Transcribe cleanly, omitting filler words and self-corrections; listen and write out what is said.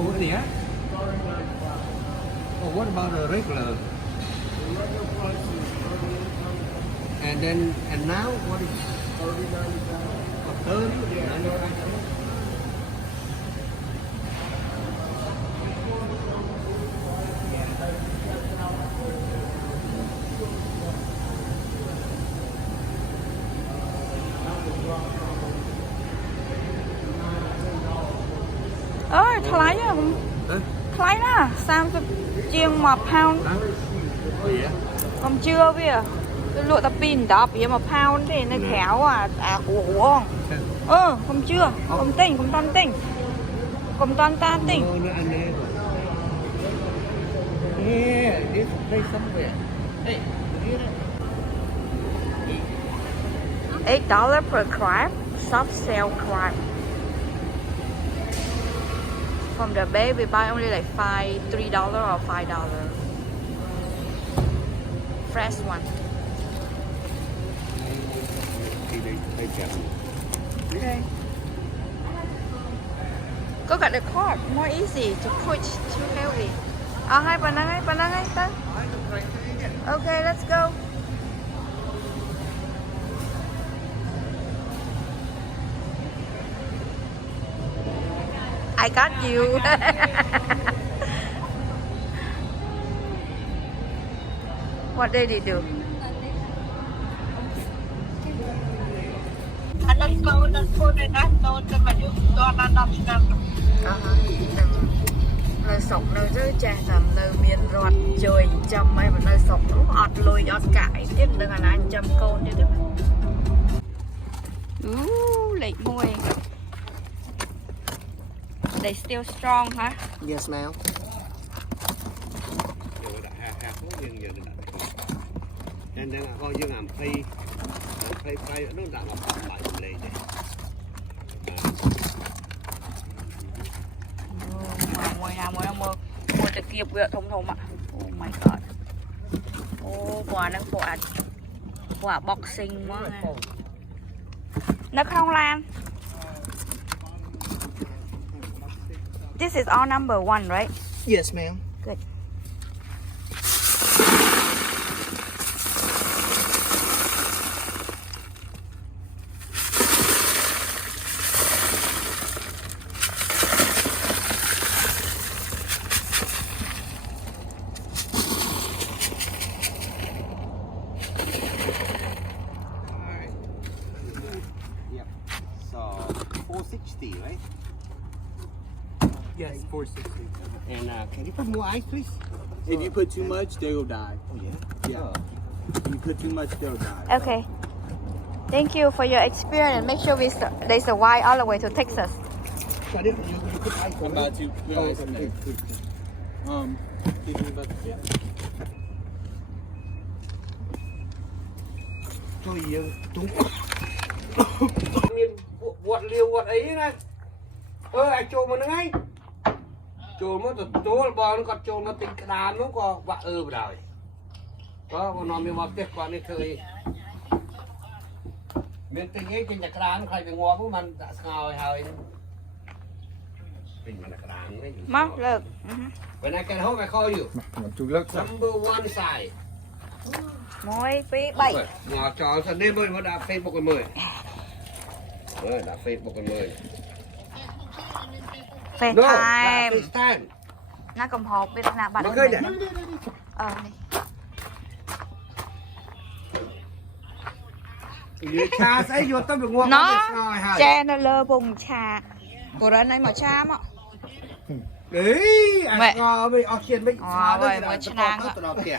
Oh, yeah. Oh, what about the regular? And then, and now, what is 30, 95? ơi thái à Huh? thái à sao chiêng mà pound Huh? Oh, yeah. còn chưa bia cái lụa tập pin đó bia mà pound thì nó khéo à ủa không chưa không tinh không toàn tinh No, no, and then, yeah, this place somewhere. Hey, you hear that? $8 per crab soft shell crab from the bay we buy only like $3 or $5 fresh one They chậm. okay có cả the card more easy to push too heavy hai bạn đang ta okay let's go I got you what did he do nơi sọc nơi rơi trà làm nơi miền ruột trời chầm mấy và nơi sọc nó ọt lùi ọt cải tiếp đừng là anh chầm côn chứ lệch môi they still strong hả Yes, ma'am. And then coi như làm phay nó đã là lại lên đấy. Mùi nào mùi từ kia bựa thông ạ oh my god quả đang quả boxing quá nó không lan this is all number one right Yes, ma'am. good Yep. So 460, right? Yes, 460. And can you put more ice, please? If you put too much, they will die. Oh yeah. Yeah. If you put too much, they'll die. okay thank you for your experience make sure they survive all the way to Texas So this you put ice I'm on about it? to put Oh, ice in there. Thinking about the Thôi chúng quạt liều quạt ấy này anh trộn mà nó ngay trộn mà tụi bò nó còn trộn mà tính cái đàn nó có vạ vào đời có nó mới mọc tiếc quá nên thời miền tình ấy trên nhà cái đàn phải ngó của mình đã ngồi hơi tình mà là cái đàn đấy móc lực when I can hold my call you number one side môi phí 7 ngọt tròn sao đêm ơi nó đã Facebook con 10 đã Facebook con 10 phê no time FaceTime หน้ากำพอกเป็นหน้าบัตร nó khơi này นี่ Người cha sẽ vô tâm được ngon nó ngồi hả? che nó lơ vùng trà của đó này mà cha mà Đấy, Mẹ. anh ngồi với ở trên với Vậy, mới chân ăn ạ. kìa.